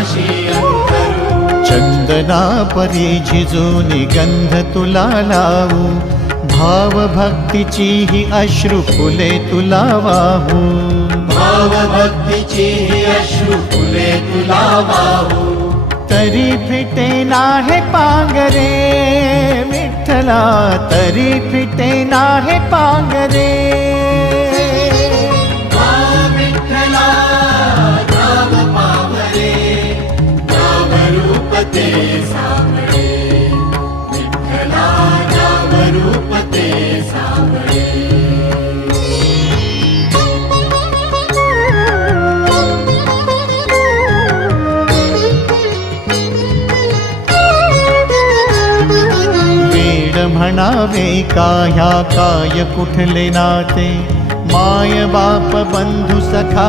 पाशी अंतरू। चंदना परी झिजूनी गंध तुला लावू, भाव भक्तीची ही अश्रु फुले तुला वाहू। भाव भक्तीची ही अश्रु फुले तुला वाहू। तरी फिटे नाहे पांगरे विठ्ठला, तरी फिटे नाहे पांगरे। विठ्ठला नाम पावरे, नाम रूप ते सावळे। विठ्ठला नाम रूप ते सावळे। म्हणावे काह्या काय कुठले नाते, माय बाप बंधू सखा